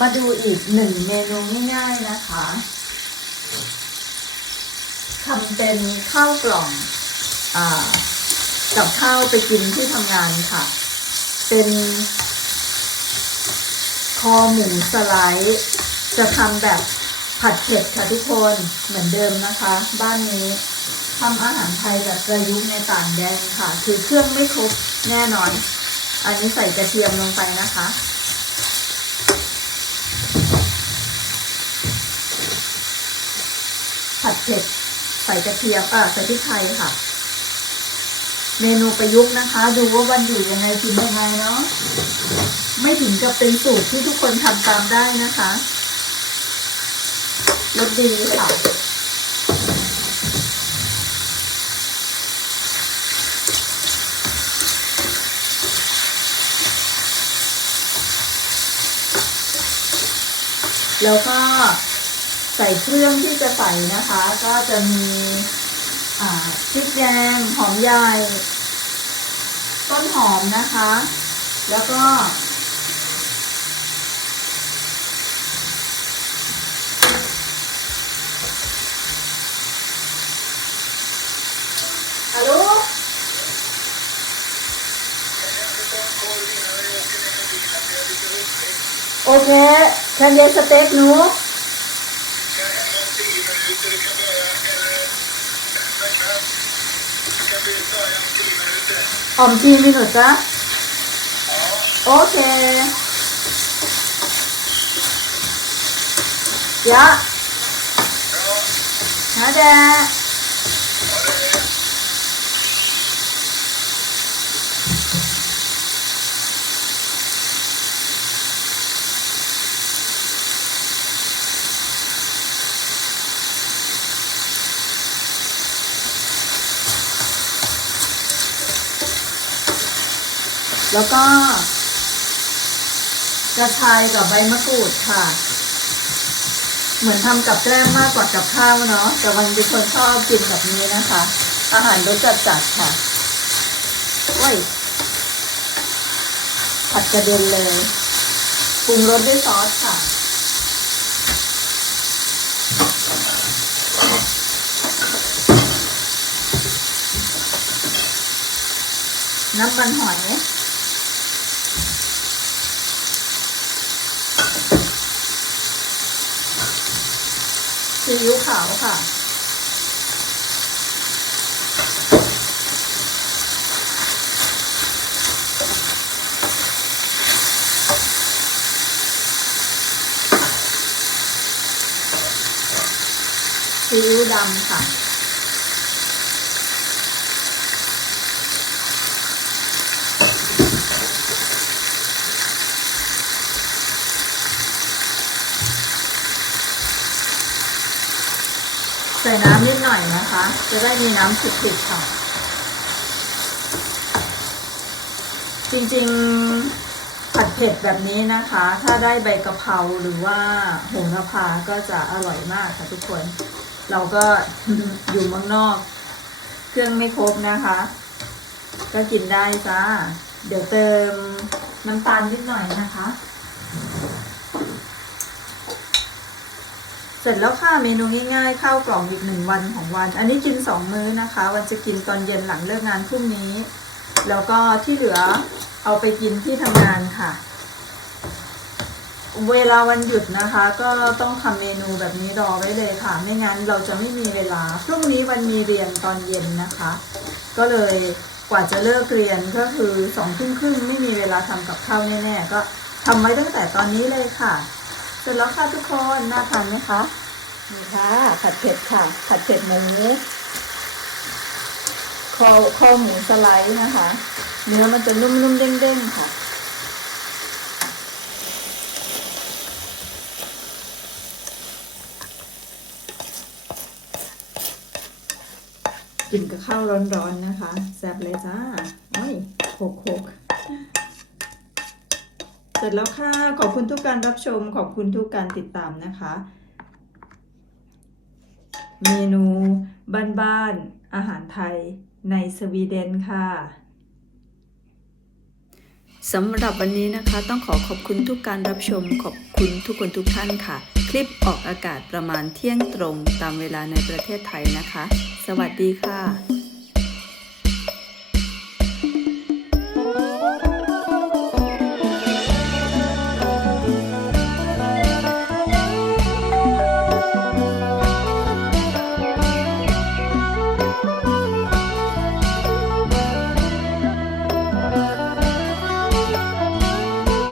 มาดูอีกหนึ่งเมนูง่ายๆนะคะทำเป็นข้าวกล่องอกับข้าวไปกินที่ทำงานค่ะ เป็นคอหมูสไลด์จะทำแบบผัดเผ็ดค่ะทุกคนเหมือนเดิมนะคะ บ้านนี้ทำอาหารไทยแบบประยุกต์ในต่างแดนค่ะ คือเครื่องไม่ครบแน่นอน อันนี้ใส่กระเทียมลงไปนะคะ ผัด เผ็ด ใส่กระเทียมเออใส่พริกไทยค่ะ เมนูประยุกต์นะคะ ดูว่าวันอยู่ยังไงกินยังไงเนาะไม่ถึงกับเป็นสูตรที่ทุกคนทำตามได้นะคะรสดีค่ะแล้วก็ ใส่เครื่องที่จะใส่นะคะ ก็จะมีพริกแดงหอมใหญ่ต้นหอมนะคะ แล้วก็ ฮัลโหลโอเค kan jag stek nu? 哦，唔知边度得？好。O K。呀。好的。 แล้วก็กระชายกับใบมะกรูดค่ะ เหมือนทำกับแกล้มมากกว่ากับข้าวเนาะแต่วันเป็นคนชอบกินแบบนี้นะคะ อาหารรสจัดๆค่ะโอ้ยผัดกระเด็นเลยปรุงรสด้วยซอสค่ะ น้ำมันหอย ซีอิ๊วขาวค่ะ ซีอิ๊วดำค่ะ ใส่น้ำนิดหน่อยนะคะ จะได้มีน้ำผิดๆค่ะ จริงๆผัดเผ็ดแบบนี้นะคะ ถ้าได้ใบกะเพราหรือว่าโหระพาก็จะอร่อยมากค่ะทุกคน เราก็อยู่เมืองนอก เครื่องไม่ครบนะคะ ก็กินได้จ้า เดี๋ยวเติมน้ำตาลนิดหน่อยนะคะ สร็จแล้วค่ะเมนูง่ายๆข้าวกล่องอีกหนึ่งวันของวัน อันนี้กินสองมื้อนะคะ วันจะกินตอนเย็นหลังเลิกงานพรุ่งนี้ แล้วก็ที่เหลือเอาไปกินที่ทำงานค่ะ เวลาวันหยุดนะคะ ก็ต้องทำเมนูแบบนี้รอไว้เลยค่ะ ไม่งั้นเราจะไม่มีเวลา พรุ่งนี้วันมีเรียนตอนเย็นนะคะ ก็เลยกว่าจะเลิกเรียนก็คือสองทุ่มครึ่งไม่มีเวลาทำกับข้าวแน่ๆก็ทำไว้ตั้งแต่ตอนนี้เลยค่ะ สร็จแล้วค่ะทุกคนน่าทานไหมคะนี่ค่ะผัดเผ็ดค่ะ ผัดเผ็ดหมูคอคอหมูสไลด์นะคะ เนื้อมันจะนุ่มๆเด้งๆค่ะกินกับข้าวร้อนๆนะคะแซ่บเลยจ้าโอ้ยโคกโคก เสร็จแล้วค่ะ ขอบคุณทุกการรับชม ขอบคุณทุกการติดตามนะคะ เมนูบ้านๆอาหารไทยในสวีเดนค่ะสำหรับวันนี้นะคะต้องขอขอบคุณทุกการรับชม ขอบคุณทุกคนทุกท่านค่ะ คลิปออกอากาศประมาณเที่ยงตรงตามเวลาในประเทศไทยนะคะ สวัสดีค่ะ